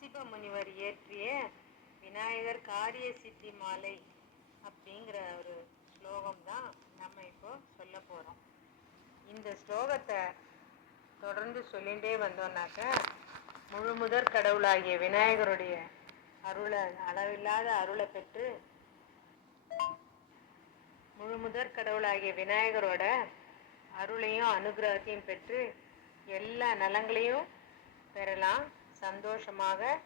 காசிப முனிவர் இயற்றிய விநாயகர் காரிய சித்தி மாலை அப்படிங்கிற ஒரு ஸ்லோகம் தான் நம்ம இப்போ சொல்ல போகிறோம் இந்த ஸ்லோகத்தை தொடர்ந்து சொல்லிகிட்டே வந்தோம்னாக்க முழு முதற் கடவுளாகிய விநாயகருடைய அருளை அளவில்லாத அருளை பெற்று முழு முதற் கடவுளாகிய விநாயகரோட அருளையும் அனுகிரகத்தையும் பெற்று எல்லா நலங்களையும் பெறலாம். சந்தோஷமாக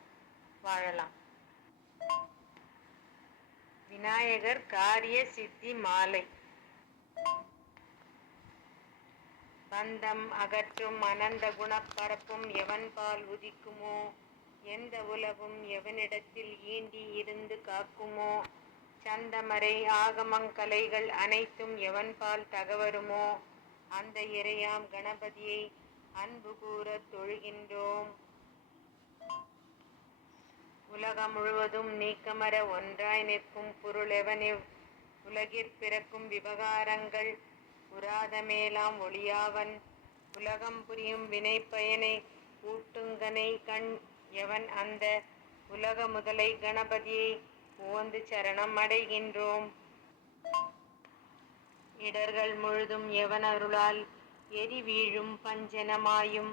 வாழலாம். விநாயகர் காரிய சித்தி மாலை. பந்தம் அகற்றும் அனந்த குணப்பரப்பும் எவன் பால் உதிக்குமோ? எந்த உலகும் எவனிடத்தில் ஈண்டி இருந்து காக்குமோ? சந்தமரை ஆகமங்கலைகள் அனைத்தும் எவன்பால் தகவருமோ? அந்த இறையாம் கணபதியை அன்பு கூற தொழுகின்றோம். உலகம் முழுவதும் நீக்கமர ஒன்றாய் நிற்கும் பொருளெவனிவ் உலகிற் பிறக்கும் விவகாரங்கள் உராதமேலாம் ஒளியாவன். உலகம் புரியும் வினை பயனை ஊட்டுங்கனை கண் எவன் அந்த? உலக முதலை கணபதியை ஓந்து சரணம் அடைகின்றோம். இடர்கள் முழுதும் எவன் அருளால் எரி வீழும் பஞ்சனமாயும்?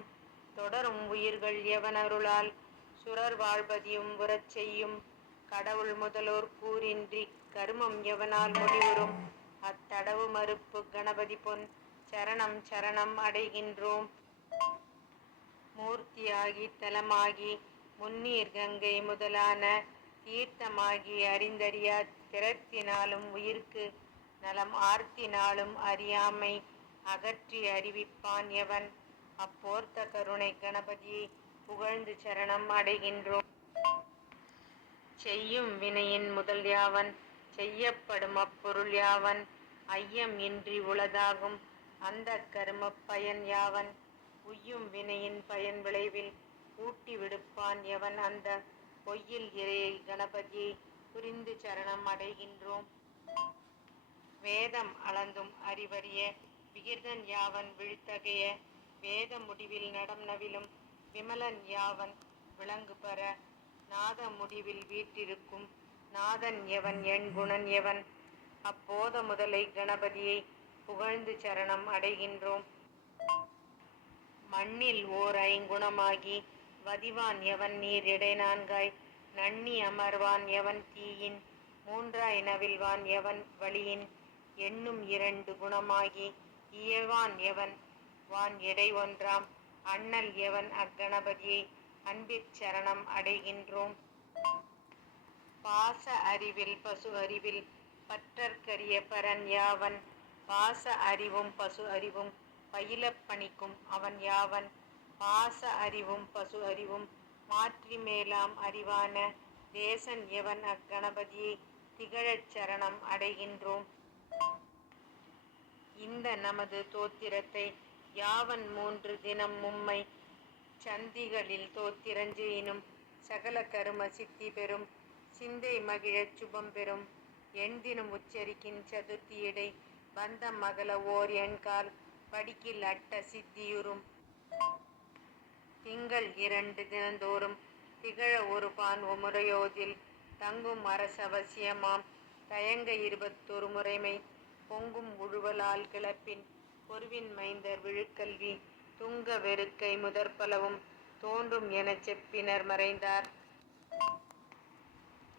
தொடரும் உயிர்கள் எவனருளால் சுரர் வாழ்பதியும் உறச் செய்யும் கடவுள் முதலோர் கூறின்றி கருமம் எவனால் முடிவுறும்? அத்தடவு மறுப்பு கணபதி பொன் சரணம் சரணம் அடைகின்றோம். மூர்த்தியாகி தலமாகி முன்னீர் கங்கை முதலான தீர்த்தமாகி அறிந்தறியா திறத்தினாலும் உயிர்க்கு நலம் ஆர்த்தினாலும் அறியாமை அகற்றி அறிவிப்பான் எவன்? அப்போர்த்த கருணை கணபதியை புகழ்ந்து சரணம் அடைகின்றோம். செய்யும் வினையின் முதல் யாவன் செய்யப்படும் அப்பொருள் யாவன் ஐயம் இன்றி உளதாகும் அந்த கரும பயன் யாவன். உய்யும் வினையின் பயன் விளைவில் ஊட்டி விடுப்பான் எவன் அந்த பொய்யில் இறையை கணபதியை புரிந்து சரணம் அடைகின்றோம். வேதம் அளந்தும் அறிவறிய விகிர்தன் யாவன் விழுத்தகைய வேத முடிவில் நடம் நவிலும் விமலன் யாவன் விளங்கு பெற நாத முடிவில் வீட்டிருக்கும் நாதன் எவன் என் குணன் எவன்? அப்போத முதலை கணபதியை புகழ்ந்து சரணம் அடைகின்றோம். மண்ணில் ஓர் ஐங்குணமாகி வதிவான் எவன் நீர் இடை நான்காய்? நன்னி அமர்வான் எவன் தீயின்? மூன்றாய் நவில்வான் எவன் வழியின்? எண்ணும் இரண்டு குணமாகி இயவான் எவன் வான் எடை ஒன்றாம். அண்ணல் எவன் அக்கணபதியை அன்பிற் சரணம் அடைகின்றோம்? பாச அறிவில் பசு அறிவில் பற்றற்கரிய பரன் யாவன்? பாச அறிவும் பசு அறிவும் பயிலப் பணிக்கும் அவன் யாவன்? பாச அறிவும் பசு அறிவும் மாற்றி மேலாம் அறிவான தேசன் எவன் அக்கணபதியை திகழச் சரணம் அடைகின்றோம்? இந்த நமது தோத்திரத்தை யாவன் மூன்று தினம் மும்மை சந்திகளில் தோத்திரஞ்செயினும் சகல கரும சித்தி பெறும் சிந்தை மகிழச் சுபம் பெறும். எண்தினும் உச்சரிக்கின் சதுர்த்தியிடை பந்தம் மகள ஓர் எண்கால் படிக்கில் அட்ட சித்தியுறும். திங்கள் இரண்டு தினந்தோறும் திகழ ஒரு பான் முறையோதில் தங்கும் அரசவசியமாம் தயங்க இருபத்தொரு முறைமை பொங்கும் உழுவலால் கிளப்பின் பொருவின் மைந்தர் விழுக்கல்வி துங்க வெறுக்கை முதற்பலவும் தோன்றும் எனச் செப்பினர் மறைந்தார்.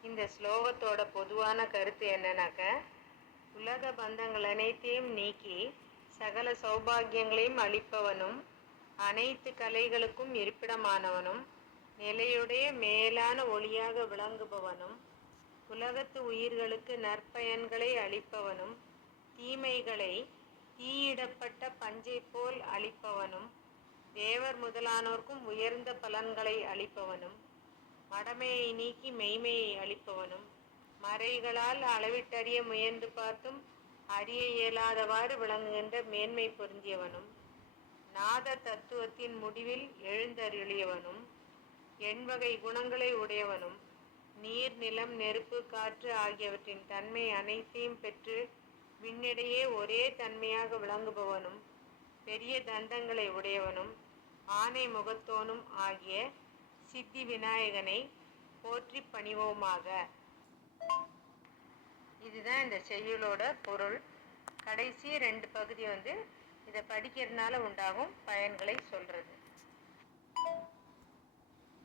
இந்த ஸ்லோகத்தோட பொதுவான கருத்து என்னன்னாக்க உலக பந்தங்கள் அனைத்தையும் நீக்கி சகல சௌபாகியங்களையும் அளிப்பவனும் அனைத்து கலைகளுக்கும் இருப்பிடமானவனும் நிலையுடைய மேலான ஒளியாக விளங்குபவனும் உலகத்து உயிர்களுக்கு நற்பயன்களை அளிப்பவனும் தீமைகளை தீயிடப்பட்ட பஞ்சை போல் அளிப்பவனும் தேவர் முதலானோர்க்கும் உயர்ந்த பலன்களை அளிப்பவனும் மடமையை நீக்கி மெய்மையை அளிப்பவனும் மறைகளால் அளவிட்டறிய முயன்று பார்த்தும் அறிய இயலாதவாறு விளங்குகின்ற மேன்மை பொருந்தியவனும் நாத தத்துவத்தின் முடிவில் எழுந்தருளியவனும் எண்வகை குணங்களை உடையவனும் நீர் நிலம் நெருப்பு காற்று ஆகியவற்றின் தன்மை அனைத்தையும் பெற்று விண்ணிடையே ஒரே தன்மையாக விளங்குபவனும் பெரிய தந்தங்களை உடையவனும் ஆனை முகத்தோனும் ஆகிய சித்தி விநாயகனை போற்றி பணிவோமாக. இதுதான் இந்த செய்யுளோட பொருள். கடைசி ரெண்டு பகுதி வந்து இதை படிக்கிறதுனால உண்டாகும் பயன்களை சொல்கிறது